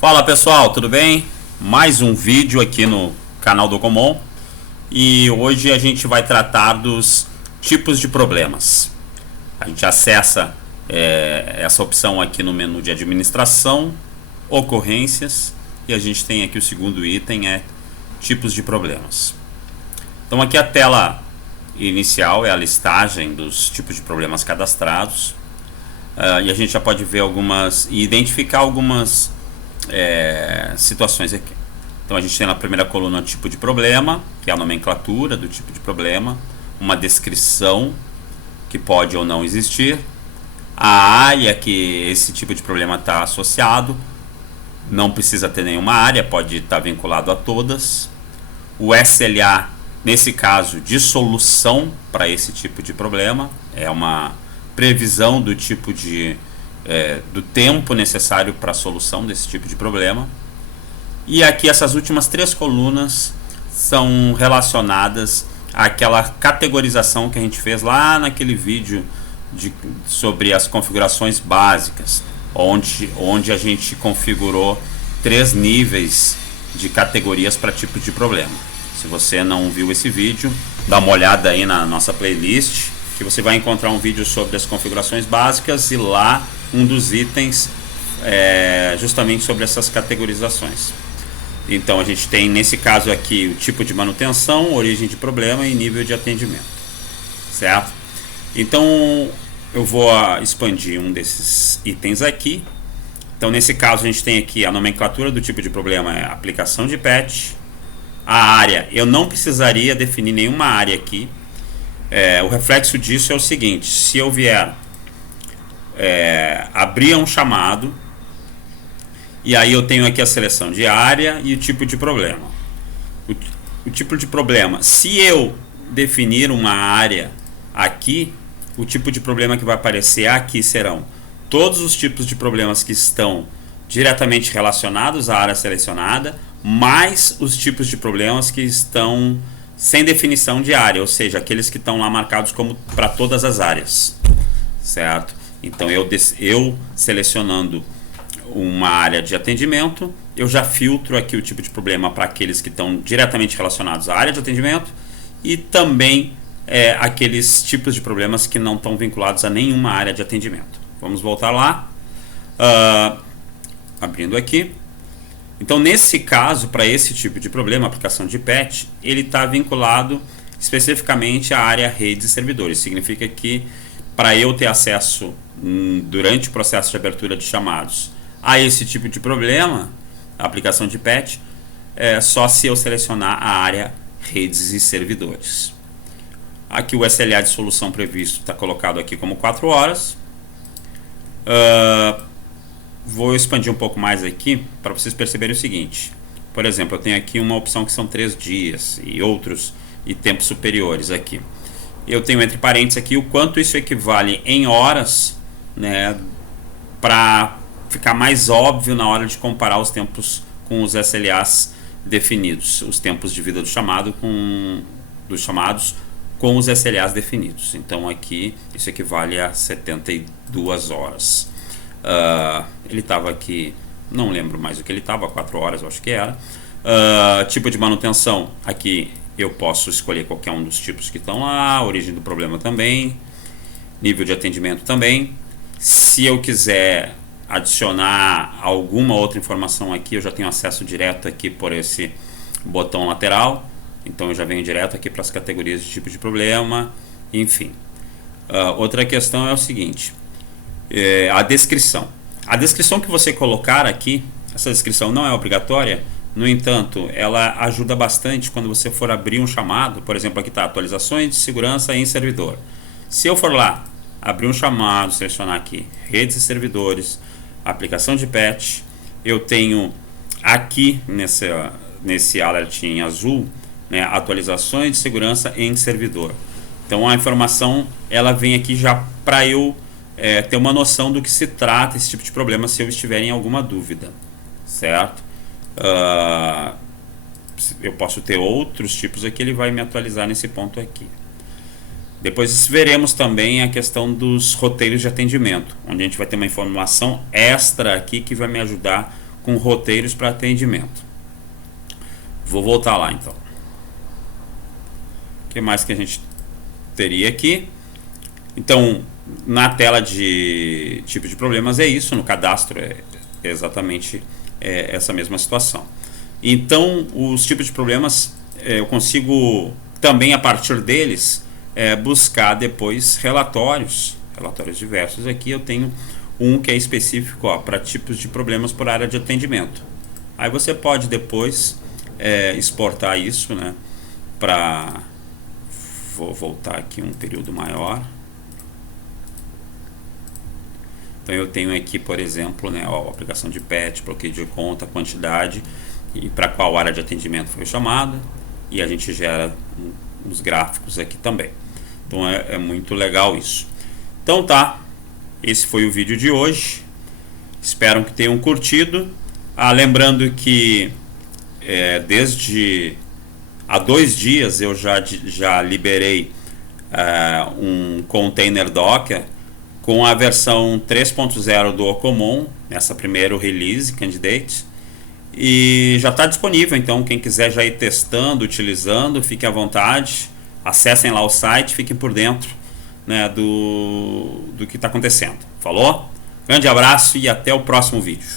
Fala pessoal, tudo bem? Mais um vídeo aqui no canal do Comom e hoje a gente vai tratar dos tipos de problemas. A gente acessa essa opção aqui no menu de administração, ocorrências, e a gente tem aqui o segundo item, tipos de problemas. Então aqui a tela inicial é a listagem dos tipos de problemas cadastrados, e a gente já pode ver algumas e identificar algumas situações aqui. Então a gente tem na primeira coluna o tipo de problema, que é a nomenclatura do tipo de problema, uma descrição que pode ou não existir, a área que esse tipo de problema está associado, não precisa ter nenhuma área, pode estar vinculado a todas, o SLA, nesse caso, de solução para esse tipo de problema, é uma previsão do tipo de do tempo necessário para a solução desse tipo de problema. E aqui essas últimas três colunas são relacionadas àquela categorização que a gente fez lá naquele vídeo sobre as configurações básicas, onde a gente configurou 3 níveis de categorias para tipo de problema. Se você não viu esse vídeo, dá uma olhada aí na nossa playlist, que você vai encontrar um vídeo sobre as configurações básicas, e lá um dos itens justamente sobre essas categorizações. Então a gente tem nesse caso aqui o tipo de manutenção, origem de problema e nível de atendimento, certo? Então eu vou expandir um desses itens aqui. Então nesse caso a gente tem aqui a nomenclatura do tipo de problema, é aplicação de patch. A área, eu não precisaria definir nenhuma área aqui. O reflexo disso é o seguinte: se eu vier abrir um chamado, e aí eu tenho aqui a seleção de área e o tipo de problema. O tipo de problema, se eu definir uma área aqui, o tipo de problema que vai aparecer aqui serão todos os tipos de problemas que estão diretamente relacionados à área selecionada, mais os tipos de problemas que estão sem definição de área, ou seja, aqueles que estão lá marcados como para todas as áreas, certo? Então eu selecionando uma área de atendimento, eu já filtro aqui o tipo de problema para aqueles que estão diretamente relacionados à área de atendimento, e também aqueles tipos de problemas que não estão vinculados a nenhuma área de atendimento. Vamos voltar lá, abrindo aqui. Então nesse caso, para esse tipo de problema, aplicação de patch, ele está vinculado especificamente à área redes e servidores. Significa que para eu ter acesso durante o processo de abertura de chamados a esse tipo de problema, a aplicação de patch, só se eu selecionar a área redes e servidores. Aqui o SLA de solução previsto está colocado aqui como 4 horas. Vou expandir um pouco mais aqui para vocês perceberem o seguinte. Por exemplo, eu tenho aqui uma opção que são 3 dias e outros e tempos superiores aqui. Eu tenho entre parênteses aqui o quanto isso equivale em horas, né, para ficar mais óbvio na hora de comparar os tempos com os SLAs definidos, os tempos de vida do chamado dos chamados com os SLAs definidos. Então aqui isso equivale a 72 horas. Ele estava aqui, não lembro mais o que ele estava, 4 horas eu acho que era. Tipo de manutenção, aqui eu posso escolher qualquer um dos tipos que estão lá, origem do problema também, nível de atendimento também. Se eu quiser adicionar alguma outra informação aqui, eu já tenho acesso direto aqui por esse botão lateral, então eu já venho direto aqui para as categorias de tipo de problema, enfim. Outra questão é o seguinte: a descrição. A descrição que você colocar aqui, essa descrição não é obrigatória, no entanto, ela ajuda bastante quando você for abrir um chamado. Por exemplo, aqui está atualizações de segurança em servidor. Se eu for lá, abrir um chamado, selecionar aqui redes e servidores, aplicação de patch, eu tenho aqui nesse alert em azul, né, atualizações de segurança em servidor. Então a informação ela vem aqui já para eu ter uma noção do que se trata esse tipo de problema, se eu estiver em alguma dúvida, certo? Eu posso ter outros tipos aqui, ele vai me atualizar nesse ponto aqui. Depois veremos também a questão dos roteiros de atendimento, onde a gente vai ter uma informação extra aqui que vai me ajudar com roteiros para atendimento. Vou voltar lá então. O que mais que a gente teria aqui? Então, na tela de tipo de problemas é isso, no cadastro é exatamente essa mesma situação. Então, os tipos de problemas eu consigo também, a partir deles, buscar depois relatórios diversos. Aqui eu tenho um que é específico para tipos de problemas por área de atendimento. Aí você pode depois exportar isso, né, para... Vou voltar aqui um período maior. Então eu tenho aqui, por exemplo, né, a aplicação de PET, bloqueio de conta, quantidade e para qual área de atendimento foi chamada, e a gente gera uns gráficos aqui também. Então é muito legal isso. Então tá, esse foi o vídeo de hoje. Espero que tenham curtido. Lembrando que desde há 2 dias eu já liberei um container Docker com a versão 3.0 do Ocomon, nessa primeira release candidate, e já está disponível. Então quem quiser já ir testando, utilizando, fique à vontade, acessem lá o site, fiquem por dentro, né, do que está acontecendo. Falou? Grande abraço e até o próximo vídeo.